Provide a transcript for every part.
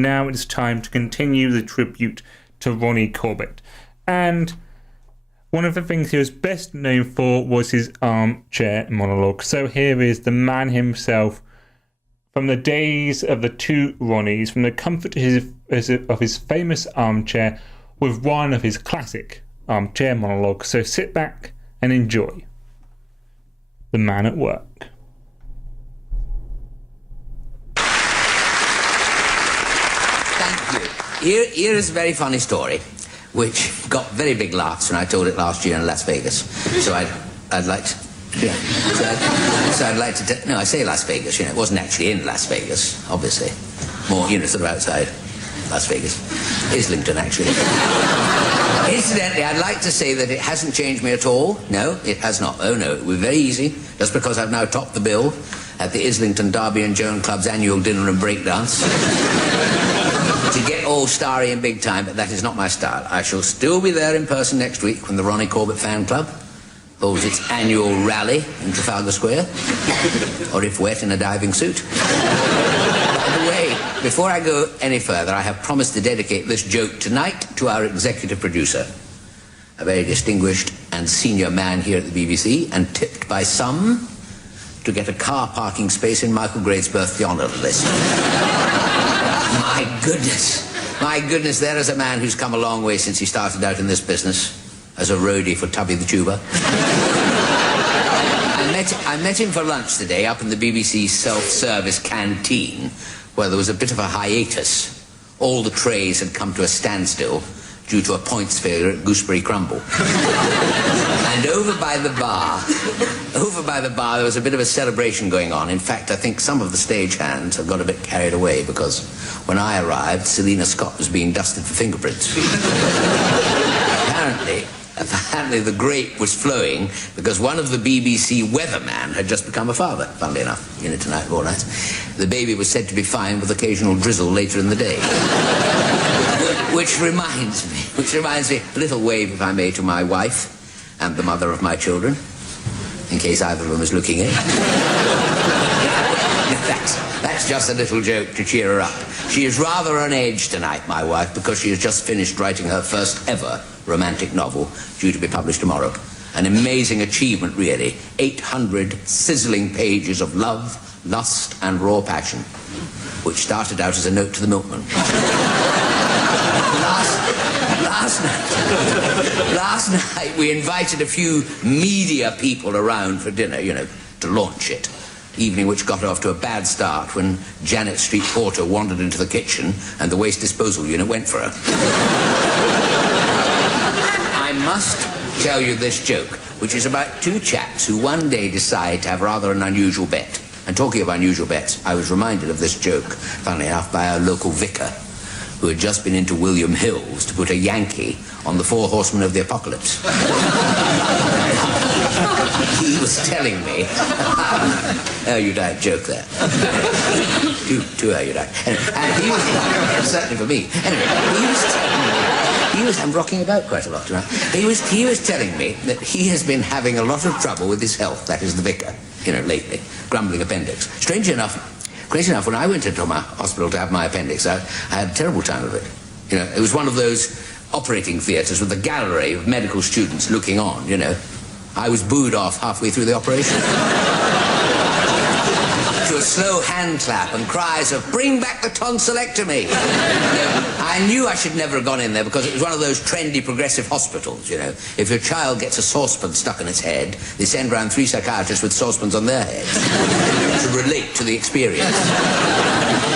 Now it's time to continue the tribute to Ronnie Corbett. And one of the things he was best known for was his armchair monologue. So here is the man himself, from the days of the two Ronnies, from the comfort of his famous armchair, with one of his classic armchair monologues. So sit back and enjoy. The Man at Work. Thank you. Here is a very funny story, which got very big laughs when I told it last year in Las Vegas. So I'd like to... Yeah. So I'd like to... No, I say Las Vegas, you know. It wasn't actually in Las Vegas, obviously. More, you know, sort of outside Las Vegas. Islington, actually. Incidentally, I'd like to say that it hasn't changed me at all. No, it has not. Oh, no, it was very easy. Just because I've now topped the bill at the Islington Derby and Joan Club's annual dinner and breakdance. To get all starry and big time, but that is not my style. I shall still be there in person next week when the Ronnie Corbett Fan Club holds its annual rally in Trafalgar Square, or if wet, in a diving suit. By the way, before I go any further, I have promised to dedicate this joke tonight to our executive producer, a very distinguished and senior man here at the BBC, and tipped by some to get a car parking space in Michael Grade's birthday honour list. My goodness, there is a man who's come a long way since he started out in this business as a roadie for Tubby the Tuber. I met him for lunch today up in the BBC self-service canteen, where there was a bit of a hiatus. All the trays had come to a standstill due to a points failure at Gooseberry Crumble. And over by the bar, there was a bit of a celebration going on. In fact, I think some of the stagehands have got a bit carried away, because when I arrived, Selina Scott was being dusted for fingerprints. Apparently the grape was flowing because one of the BBC weatherman had just become a father, funnily enough, you know, tonight or night. The baby was said to be fine with occasional drizzle later in the day. Which reminds me, a little wave, if I may, to my wife and the mother of my children, in case either of them is looking in. That's just a little joke to cheer her up. She is rather on edge tonight, my wife, because she has just finished writing her first ever romantic novel, due to be published tomorrow. An amazing achievement, really. 800 sizzling pages of love, lust, and raw passion, which started out as a note to the milkman. Last night we invited a few media people around for dinner, you know, to launch it. Evening which got off to a bad start when Janet Street Porter wandered into the kitchen and the waste disposal unit went for her. I must tell you this joke, which is about two chaps who one day decide to have rather an unusual bet. And talking of unusual bets, I was reminded of this joke, funnily enough, by our local vicar, who had just been into William Hill's to put a Yankee on the Four Horsemen of the Apocalypse. He was telling me... erudite joke there. Too erudite. And he was... certainly for me. Anyway, I'm rocking about quite a lot tonight. He was telling me that he has been having a lot of trouble with his health, that is the vicar, you know, lately. Grumbling appendix. Crazy enough, when I went into my hospital to have my appendix, I had a terrible time of it. You know, it was one of those operating theatres with a gallery of medical students looking on, you know. I was booed off halfway through the operation. To a slow hand clap and cries of, "Bring back the tonsillectomy!" I knew I should never have gone in there because it was one of those trendy progressive hospitals, you know. If your child gets a saucepan stuck in its head, they send round 3 psychiatrists with saucepans on their heads to relate to the experience.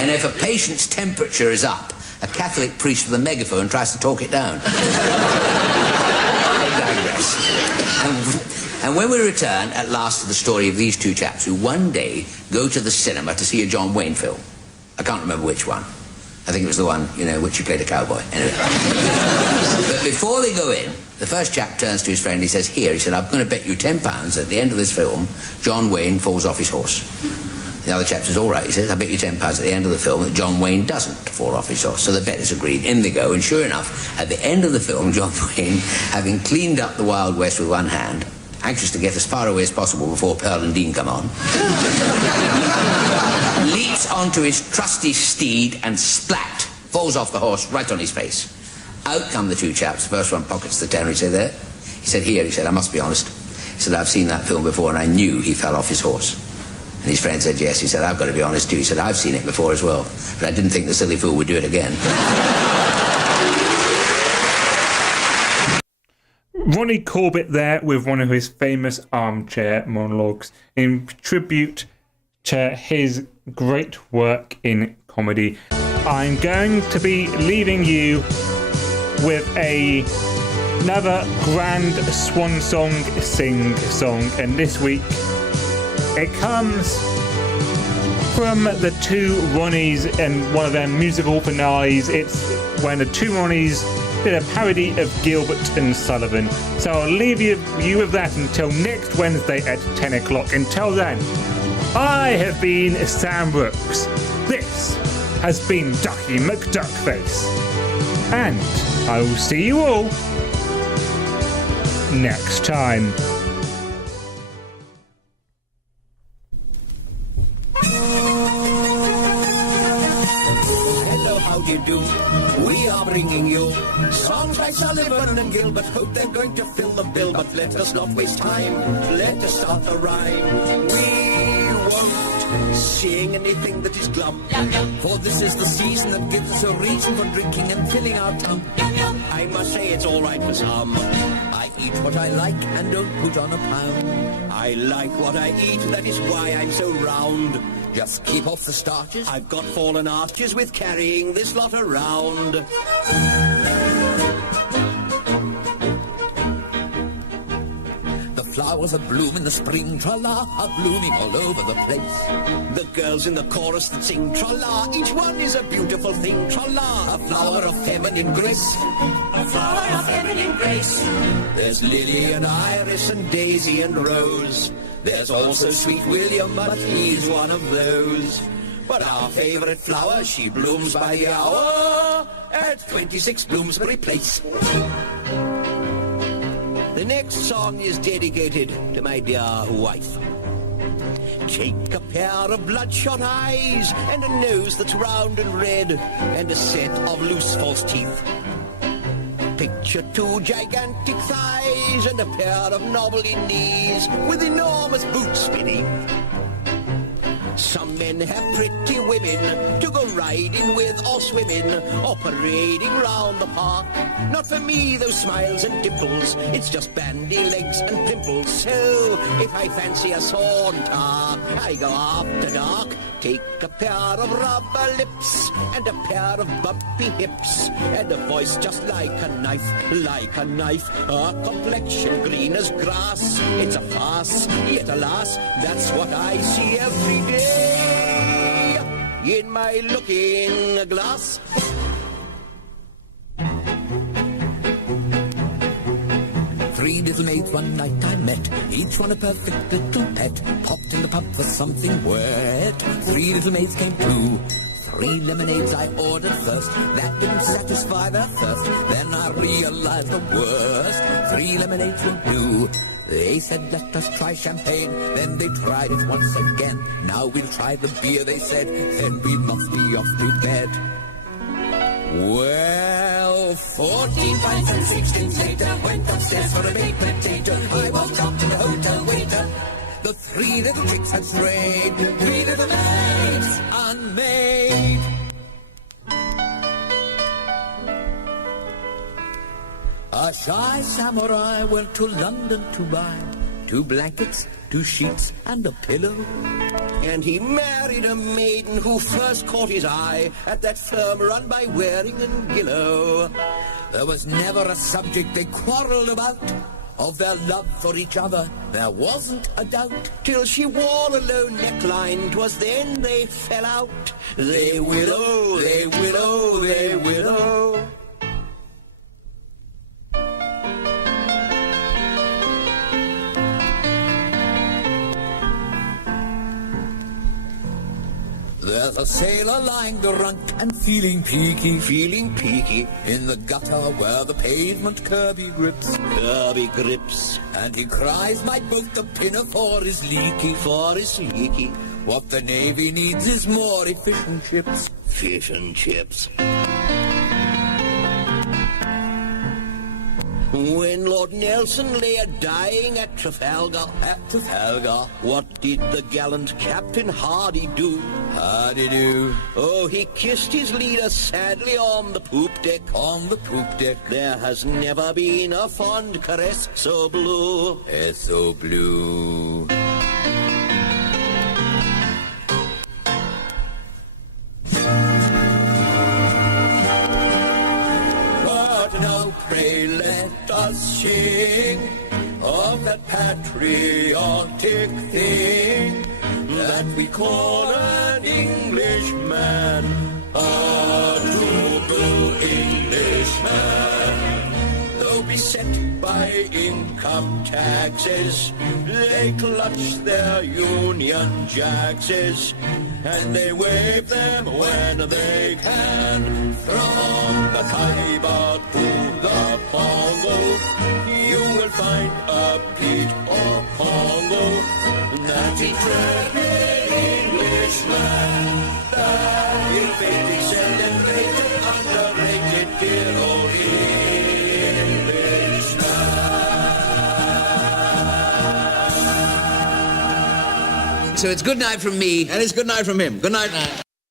And if a patient's temperature is up, a Catholic priest with a megaphone tries to talk it down. I digress. And when we return at last to the story of these two chaps who one day go to the cinema to see a John Wayne film. I can't remember which one. I think it was the one, you know, which he played a cowboy. Anyway. But before they go in, the first chap turns to his friend, he says, "Here," he said, "I'm going to bet you £10 at the end of this film, John Wayne falls off his horse." The other chap says, "All right," he says, "I bet you £10 at the end of the film that John Wayne doesn't fall off his horse." So the bet is agreed. In they go, and sure enough, at the end of the film, John Wayne, having cleaned up the Wild West with one hand, anxious to get as far away as possible before Pearl and Dean come on, leaps onto his trusty steed and splat falls off the horse right on his face. Out come the two chaps. The first one pockets the tenner. He said, there. He said, here. He said, I must be honest. He said, I've seen that film before and I knew he fell off his horse. And his friend said, yes. He said, I've got to be honest too. He said, I've seen it before as well. But I didn't think the silly fool would do it again. Ronnie Corbett there with one of his famous armchair monologues in tribute to his great work in comedy. I'm going to be leaving you with another grand swan song sing-song, and this week it comes from the two Ronnies and one of their musical finales. It's when the two Ronnies did a parody of Gilbert and Sullivan. So I'll leave you with that until next Wednesday at 10 o'clock. Until then, I have been Sam Brooks. This has been Ducky McDuckface. And I will see you all next time. Hello, how do you do? We are bringing you songs by Sullivan and Gilbert. Hope they're going to fill the bill, but let us not waste time. Let us start the rhyme. We won't sing anything that is glum, for this is the season that gives us a reason for drinking and filling our tongue. I must say it's all right for some. I eat what I like and don't put on a pound. I like what I eat, that is why I'm so round. Just keep off the starches. I've got fallen arches with carrying this lot around. The flowers that bloom in the spring, tra-la, are blooming all over the place. The girls in the chorus that sing, tra-la, each one is a beautiful thing, tra-la, a flower of feminine grace. A flower of feminine grace. There's lily and iris and daisy and rose. There's also sweet William, but he's one of those. But our favourite flower, she blooms by the hour at 26 Bloomsbury Place. The next song is dedicated to my dear wife. Take a pair of bloodshot eyes and a nose that's round and red and a set of loose false teeth. Picture two gigantic thighs and a pair of knobbly knees with enormous boots beneath. Some men have pretty women to go riding with or swimming or parading round the park. Not for me, those smiles and dimples, it's just bandy legs and pimples. So, if I fancy a saunter, I go after dark. Take a pair of rubber lips and a pair of bumpy hips and a voice just like a knife, a complexion green as grass. It's a farce, yet alas, that's what I see every day in my looking glass. Three little maids one night I met, each one a perfect little pet, popped in the pub for something wet. Three little maids came too. 3 lemonades I ordered first, that didn't satisfy their thirst. Then I realized the worst, 3 lemonades would do. They said, let us try champagne. Then they tried it once again. Now we'll try the beer, they said. Then we must be off to bed. Well, 14 pints and 16 later, went upstairs for a baked potato. I walked up to the hotel waiter. The 3 little chicks had strayed, 3 little maids unmade. A shy samurai went to London to buy 2 blankets, 2 sheets, and a pillow. And he married a maiden who first caught his eye at that firm run by Waring and Gillow. There was never a subject they quarrelled about. Of their love for each other, there wasn't a doubt. Till she wore a low neckline, 'twas then they fell out. They widow, they widow, they widow. There's a sailor lying drunk and feeling peaky, in the gutter where the pavement curvy grips, and he cries, my boat, the pinafore is leaky, What the Navy needs is more efficient ships, fish and chips. When Lord Nelson lay a-dying at Trafalgar, what did the gallant Captain Hardy do? Oh, he kissed his leader sadly on the poop deck. There has never been a fond caress so blue. So blue. But now pray let us sing of that patriotic thing that we call an Englishman, a true Englishman. Though beset by income taxes, they clutch their Union Jackses, and they wave them when they can. From the Khyber to the Congo, you will find a Pete or Congo, that intrepid Englishman, that ill-fated, celebrated, underrated hero Englishman. So it's good night from me. And it's good night from him. Good night now.